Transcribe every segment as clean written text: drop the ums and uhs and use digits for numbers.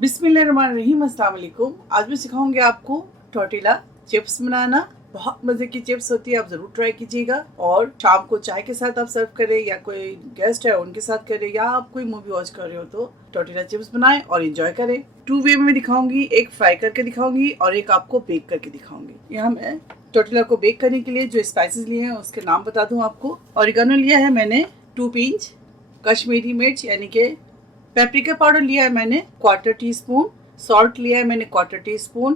बिस्मिल्लाहिर्रहमानिर्रहीम, अस्सलाम वालेकुम। आज मैं सिखाऊंगी आपको टॉर्टिला चिप्स बनाना। बहुत मज़े की चिप्स होती है, आप ज़रूर ट्राई कीजिएगा। और शाम को चाय के साथ आप सर्व करें, या कोई गेस्ट है उनके साथ करें, या आप कोई मूवी वॉच कर रहे हो तो टॉर्टिला चिप्स बनाएं और इंजॉय करें। 2 वे में दिखाऊंगी, एक फ्राई करके दिखाऊंगी और एक आपको बेक करके दिखाऊंगी। यहाँ मैं टॉर्टिला को बेक करने के लिए जो स्पाइसेस लिए हैं उसके नाम बता दूँ आपको। ऑरिगेनो लिया है मैंने 2 पिंच, कश्मीरी मिर्च यानी कि पेपरिका पाउडर लिया है मैंने 1/4 टीस्पून, सॉल्ट लिया है मैंने 1/4 टीस्पून,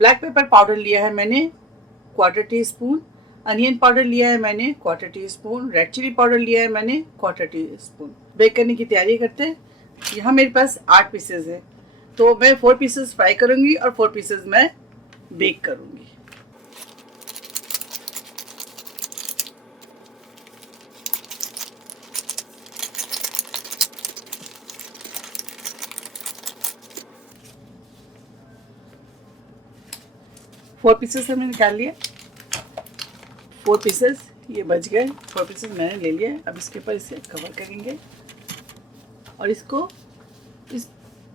ब्लैक पेपर पाउडर लिया है मैंने 1/4 टीस्पून, अनियन पाउडर लिया है मैंने 1/4 टीस्पून, रेड चिली पाउडर लिया है मैंने 1/4 टीस्पून। बेक करने की तैयारी करते हैं। यहाँ मेरे पास 8 पीसेज है, तो मैं 4 पीसेज फ्राई करूँगी और 4 पीसेज मैं बेक करूँगी। फोर पीसेस हमने निकाल लिया, 4 पीसेस ये बच गए, 4 पीसेस मैंने ले लिए। अब इसके ऊपर इसे कवर करेंगे और इसको इस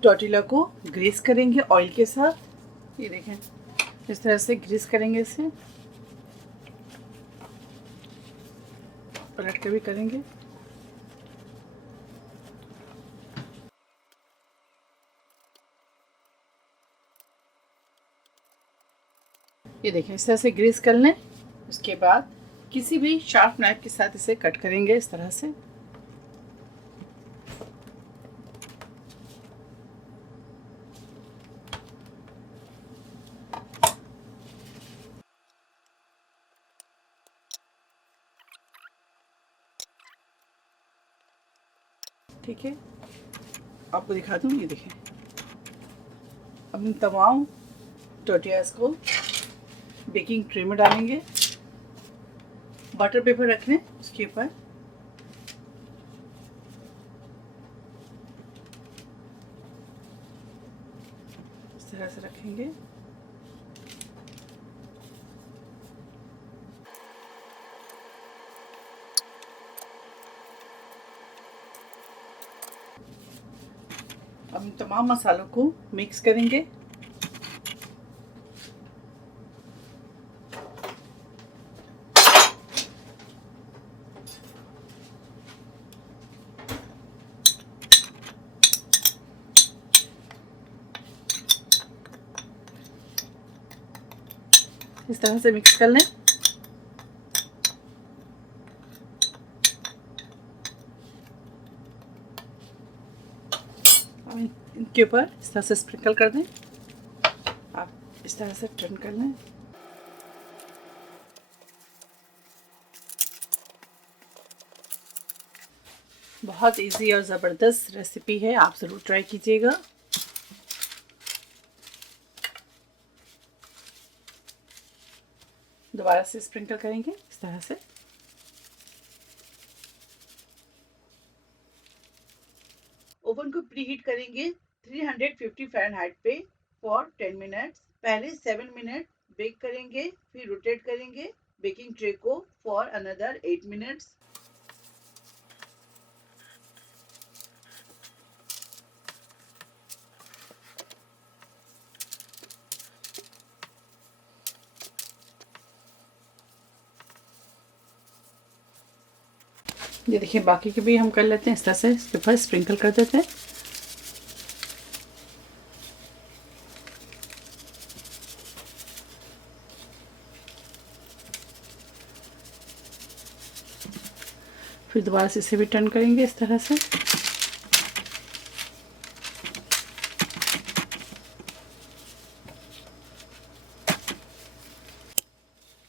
टॉर्टिला को ग्रीस करेंगे ऑयल के साथ। ये देखें, इस तरह से ग्रीस करेंगे इसे, पलट कर भी करेंगे। ये देखें, इस तरह से ग्रीस कर लें। उसके बाद किसी भी शार्प नाइफ के साथ इसे कट करेंगे इस तरह से। ठीक है, आपको दिखा दूँ, ये देखें। अब इन तमाम टोटियाज को बेकिंग ट्रे में डालेंगे, बटर पेपर रख लें उसके ऊपर। इस तरह से रखेंगे। अब इन तमाम मसालों को मिक्स करेंगे। इस तरह से मिक्स कर लें। अब इनके ऊपर इस तरह से स्प्रिंकल कर दें। आप इस तरह से टर्न कर लें। बहुत इजी और ज़बरदस्त रेसिपी है, आप ज़रूर ट्राई कीजिएगा। दोबारा से स्प्रिंकल करेंगे इस तरह से। ओवन को प्रीहीट करेंगे 350 फ़ारेनहाइट पे फॉर 10 मिनट्स। पहले 7 मिनट बेक करेंगे, फिर रोटेट करेंगे बेकिंग ट्रे को फॉर अनदर 8 मिनट्स। ये देखिए, बाकी के भी हम कर लेते हैं इस तरह से, इसके ऊपर स्प्रिंकल कर देते हैं। फिर दोबारा से इसे भी टर्न करेंगे इस तरह से।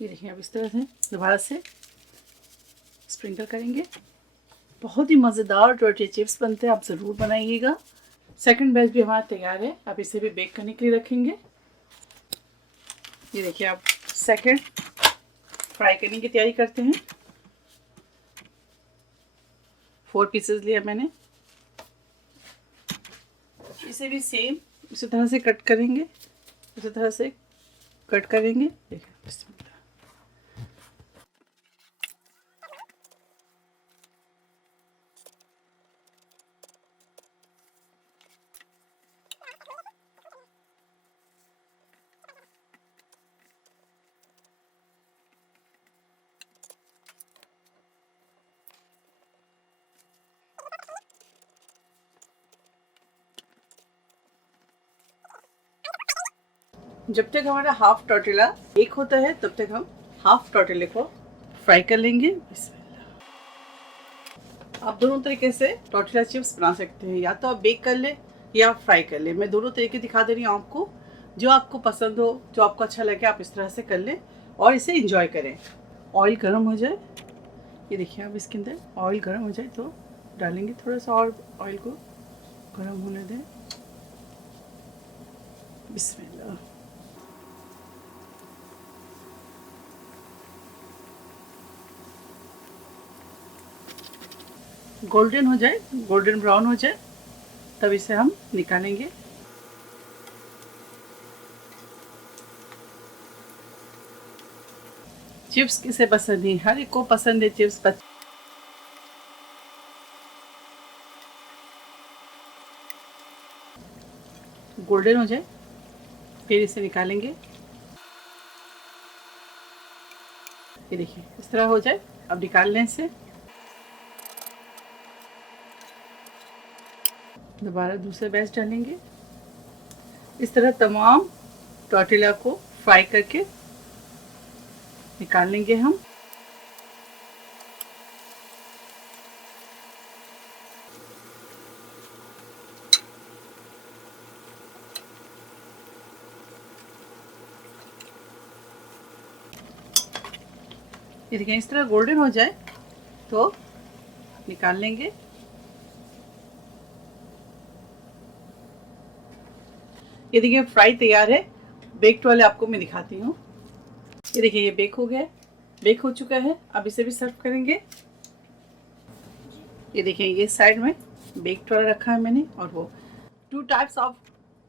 ये देखिए, अब इस तरह से दोबारा से स्प्रिंकल करेंगे। बहुत ही मज़ेदार टोर्टिला चिप्स बनते हैं, आप ज़रूर बनाइएगा। सेकंड बैच भी हमारा तैयार है, अब इसे भी बेक करने के लिए रखेंगे। ये देखिए, आप सेकंड फ्राई करने की तैयारी करते हैं। 4 पीसेस लिया मैंने, इसे भी सेम इसी तरह से कट करेंगे, इसी तरह से कट करेंगे। देखिए, जब तक हमारा हाफ टॉर्टिला एक होता है तब तक हम हाफ टॉर्टिले को फ्राई कर लेंगे। आप दोनों तरीके से टॉर्टिला चिप्स बना सकते हैं, या तो आप बेक कर ले या आप फ्राई कर ले। मैं दोनों तरीके दिखा दे रही हूँ आपको, जो आपको पसंद हो, जो आपको अच्छा लगे आप इस तरह से कर ले और इसे इंजॉय करें। ऑयल गर्म हो जाए, ये देखिए आप इसके अंदर ऑयल गर्म हो जाए तो डालेंगे, थोड़ा सा और ऑयल को गर्म होने दें। बिस्मिल्लाह। गोल्डन हो जाए, गोल्डन ब्राउन हो जाए, तब इसे हम निकालेंगे। चिप्स किसे पसंद नहीं, हर एक को पसंद है चिप्स। गोल्डन हो जाए फिर इसे निकालेंगे। ये देखिए इस तरह हो जाए, अब निकाल लें इसे। दोबारा दूसरा बैच डालेंगे। इस तरह तमाम टॉर्टिला को फ्राई करके निकाल लेंगे हम। ये देखिए इस तरह गोल्डन हो जाए तो निकाल लेंगे। ये देखिए फ्राई तैयार है। बेक्ड वाले आपको मैं दिखाती हूँ। ये देखिए ये बेक हो गया, बेक हो चुका है। अब इसे भी सर्व करेंगे। ये देखिए ये साइड में बेक्ड वाला रखा है मैंने, और वो 2 टाइप्स ऑफ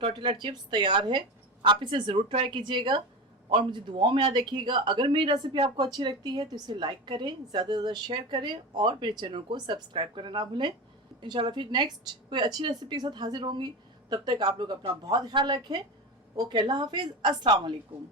टॉर्टिला चिप्स तैयार है। आप इसे ज़रूर ट्राई कीजिएगा और मुझे दुआओं में याद रखिएगा। अगर मेरी रेसिपी आपको अच्छी लगती है तो इसे लाइक करें, ज़्यादा से ज़्यादा शेयर करें और मेरे चैनल को सब्सक्राइब करना ना भूलें। इंशाल्लाह फिर नेक्स्ट कोई अच्छी रेसिपी के साथ हाजिर होंगी। तब तक आप लोग अपना बहुत ख्याल रखें। ओके, अल्लाह हाफिज़, अस्सलाम वालेकुम।